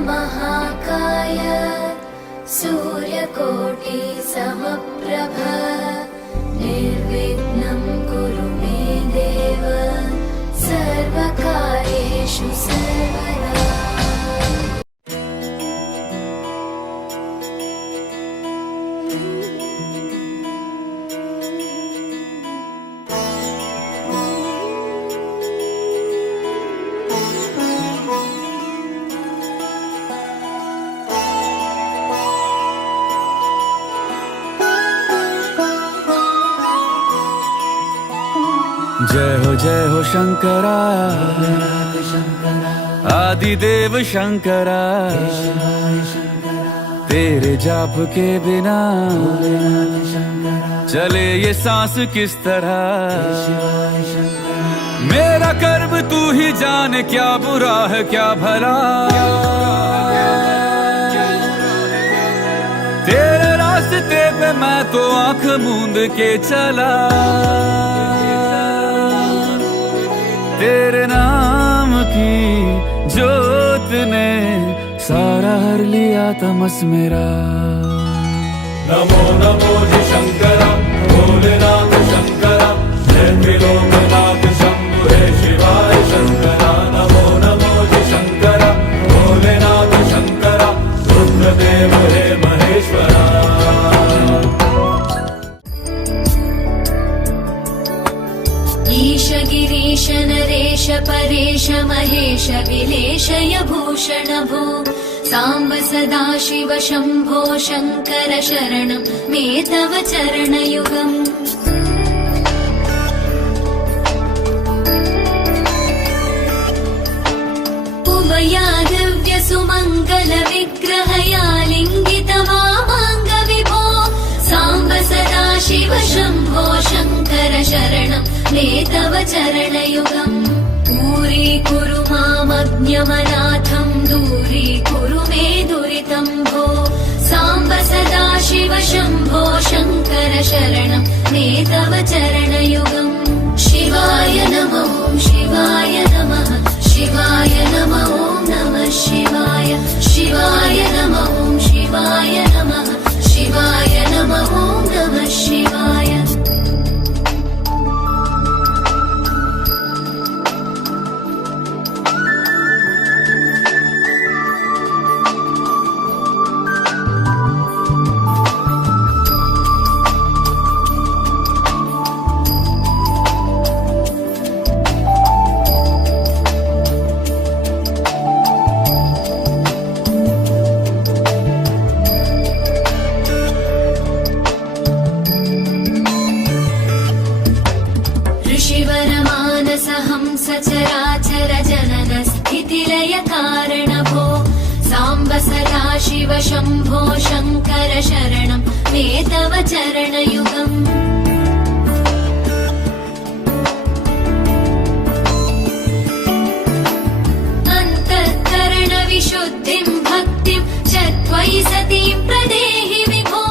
महाकाय सूर्यकोटि समप्रभ निर्विघ्नं कुरु मे देव सर्वकार्येषु सर्वदा। जय हो शंकरा आदिदेव शंकरा, तेरे जाप के बिना चले ये सांस किस तरह। मेरा कर्म तू ही जाने, क्या बुरा है क्या भला। तेरे रास्ते पे मैं तो आंख मूंद के चला, तेरे नाम की जोत ने सारा हर लिया तमस मेरा। नमो नमो जी शंकरा भोलेनाथ शंकरा, जय त्रिलोकनाथ शंभु हे शिवाय शंकरा। नमो नमो जी शंकरा भोलेनाथ शंकरा, रुद्रदेव हे महेश्वरा। ईश गिरीश नरेश परेश महेश विलेशय भूषण भो, सांब सदा शिव शंभो शंकर शरणं मे तव चरणयुगम्। उमया दिव्य सुमंगल विग्रहया लिंगित वामांग विभो, सांब सदा शिव शंभो शंकर शरणं मे तव चरणयुगम्। दूरीकुरु मामज्ञमनाथं, दूरीकुरु मे दुरितं भो, सांब सदा शिव शंभो शंकर शरणं मे तव चरणयुगम्। शिवाय नमः शिवाय नमः शिवाय नमः नमः शिवाय, शिवाय नमः शिवाय नमः शिवाय नमः नमः शिवाय। सचराचर जनन स्थितिलय कारण भो, सांब सदा शिव शंभो शंकर शरणं मे तव चरणयुगम्। अन्तःकरण विशुद्धिं भक्तिं च त्वयि सतीं प्रदेहि विभो।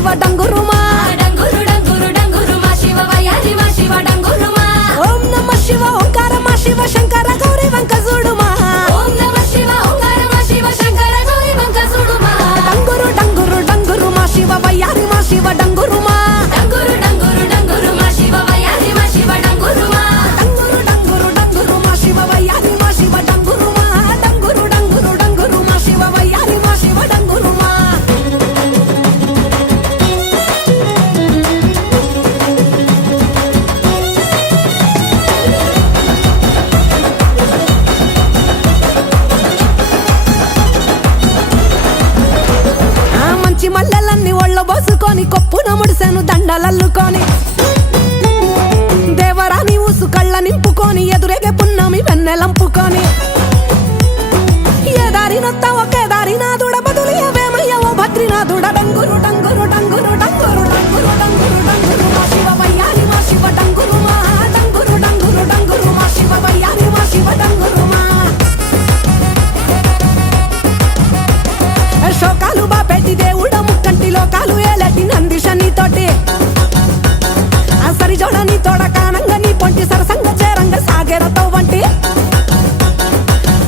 శివ డంగురుమా డంగురు డంగురు డంగురు మా శివ వయ్యారి మా శివ డంగురు మా ఓం నమ శివ ఓంకార మా శివ శంకర గౌరీ వంక చూడుమా ఓం నమ శివ ఓంకార మా శివ శంకర గౌరీ వంక చూడుమా డంగురు డంగురు డంగురు మా శివ వయ్యారి మా శివ డంగురుమా డంగురు డంగురు డంగురు మా శివ వయ్యారి మా శివ డంగురు మా డంగురు డంగురు డంగురు మా శివ వయ్యారి మా శివ డంగురుమా డంగురు డంగురు డంగురు మా శివ వయ్యారి మా శివ డంగురుమా మంచి మల్లెలన్నీ ఒళ్ళ బోసుకొని కొప్పున ముడిసెను దండలల్లుకొని దేవరాని ఊసు కళ్ళ నింపుకొని ఎదురేగే పున్నమి వెన్నెలంపుకొని ఏ దారినొత్త ఒకే దారినాథుడ బదులియవేమయ్య ఓ భద్రినాథుడ డంగురు డంగురు డంగురు డంగురు డంగురు డంగురు డంగురు మా శివ వయ్యారి మా శివ డంగురుమా డంగురు డంగురు డంగురు మా శివ వయ్యారి మా శివ డంగురుమా శోకాలు బాపెట్టి దేవుడ ముక్కంటి లోకాలు ఏలటి నందిషని తోటి ఆ సరిజోడ నీ తోడ కానంగ నీ పొంటి సరసంగ చేరంగ సాగేరతో వంటి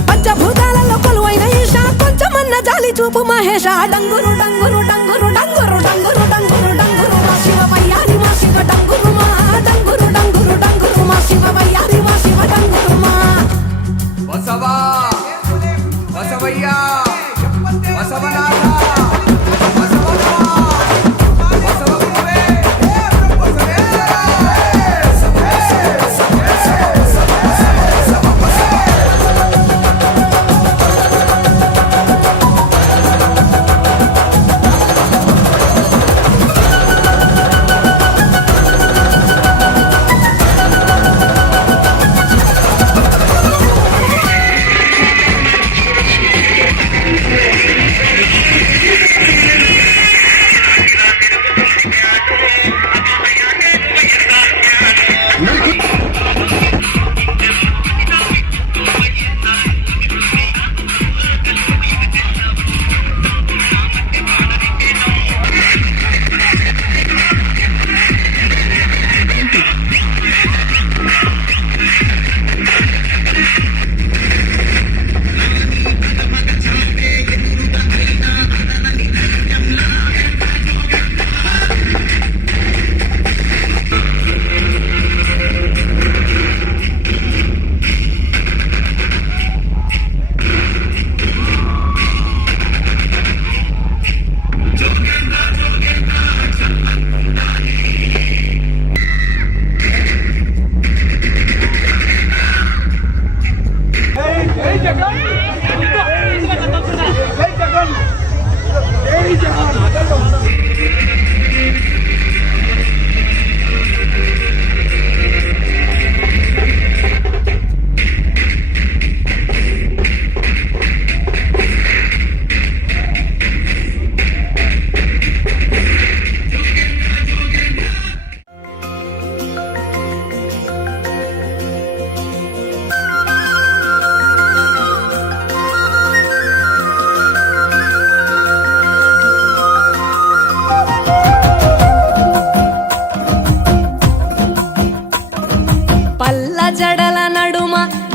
పంచభూతాలలో కొలువైన ఈశ కొంచెమన్న జాలి చూపు మహేష డంగురు డంగురు డంగురు డంగురు డంగురు డంగురు డంగురు మా శివ వయ్యారి మా శివ డంగురుమా డంగురు డంగురు డంగురు మా శివ వయ్యారి మా శివ డంగురుమా బసవా బసవయ్య బసవనాథ బసవమ్మ బసవగురువే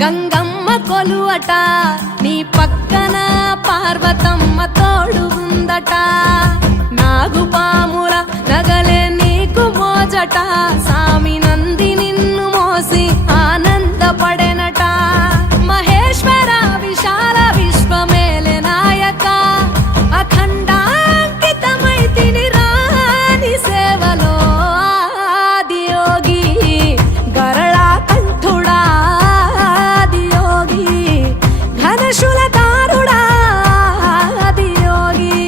గంగమ్మ కొలువట నీ పక్కన పార్వతమ్మ తోడు ఉందట నాగుపాముల నగలే నీకు మోజట సామి నంది నిన్ను మోసి ఆనందపడెనట మహేశ్వర విశాల విశ్వమేలే నాయక అఖండాంకితమై తిని రాని సేవలో ఆదియోగి గరళా కంఠుడా ఆదియోగి ఘనశూలధారుడా ఆదియోగి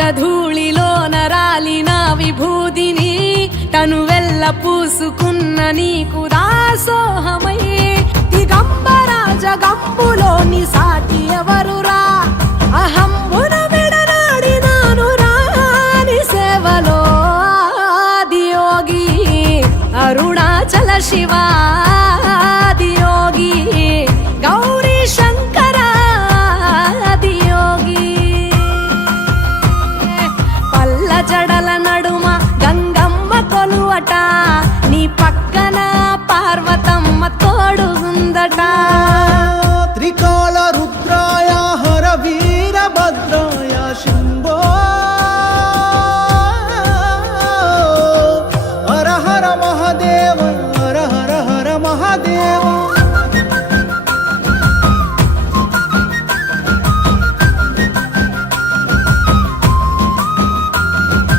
పాదధూళిలోన రాలిన విభూదిని తనువెల్ల పూసుకున్న నీకు దాసోహమై దిగంబర జగంబులోని సాటి ఎవరురా అహంబున విడనాడినాను రాని సేవలో ఆదియోగి అరుణాచల శివాదియోగి గౌరీ శంకర ఆదియోగి పల్ల జడల నడుమ గంగమ్మ కొలువట నీ పక్కన పార్వతమ్మ తోడుగుందట త్రికాల రుద్రాయ హర వీరభద్రాయ శంభో హర హర మహాదేవ హర హర హర మహాదేవ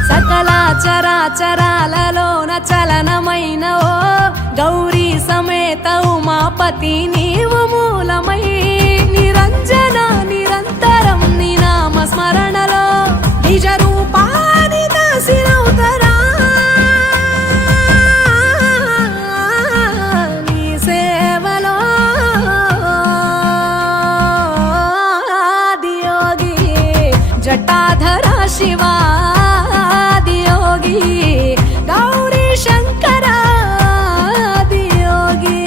సకల చరాచరాలలోన చలనమైన ఓ గౌరీ సమేత ఉమాపతి నీవు మూలమై నిరంజన నిరంతరం నీ నామ స్మరణలో నిజ రూపాని దాసినవుతరా నీ సేవలో ఆదియోగి జటాధర శివాదియోగి గౌరీ శంకర ఆదియోగి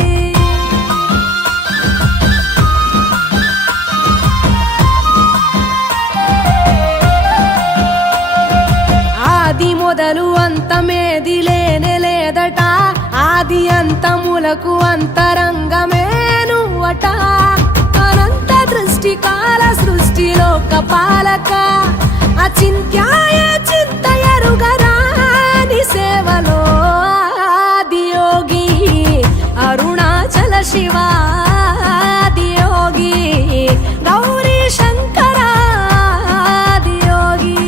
ఆది మొదలు అంతమేది లేనే లేదట ఆది అంతములకు అంతరంగమే నువ్వట అనంత దృష్టి కాల సృష్టిలోక పాలక అచింత్యాయ చింతయరుగరాని సేవలో ఆదియోగి అరుణాచల శివాదియోగి గౌరీ శంకర ఆదియోగి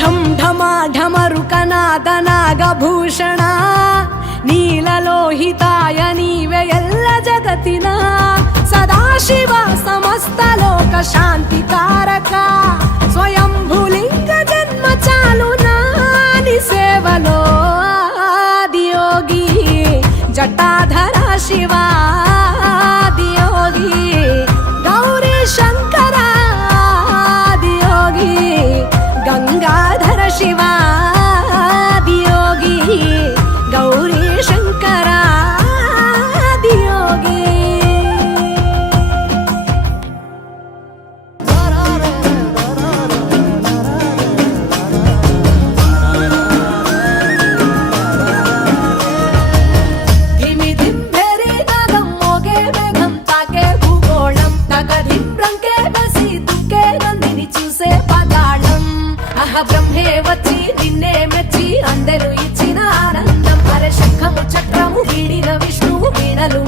ఢం ఢమా ఢమరుకనాద నాగభూషణ నీలలోహితాయ నీవే ఎల్ల జగతిన సదాశివ సమస్త లోక శాంతి కారక స్వయంభులింగ జన్మ చాలు నాని సేవలో ఆదియోగి జటాధర శివాదియోగి గౌరీ శంకర ఆదియోగి గంగాధర శివాదియోగి గౌరీ శంకర ఆదియోగి ధిమి ధిం భేరి నాదం మోగే మేఘం తాకే భూగోళం తగధిం రంకే బసి తుక్కే నందిని చూసే పదాళం అహ బ్రహ్మే వచ్చి నిన్నే మెచ్చి అందరూ ఇచ్చిన ఆనందం అరే శంఖము చక్రము వీడిన విష్ణువు వీణలు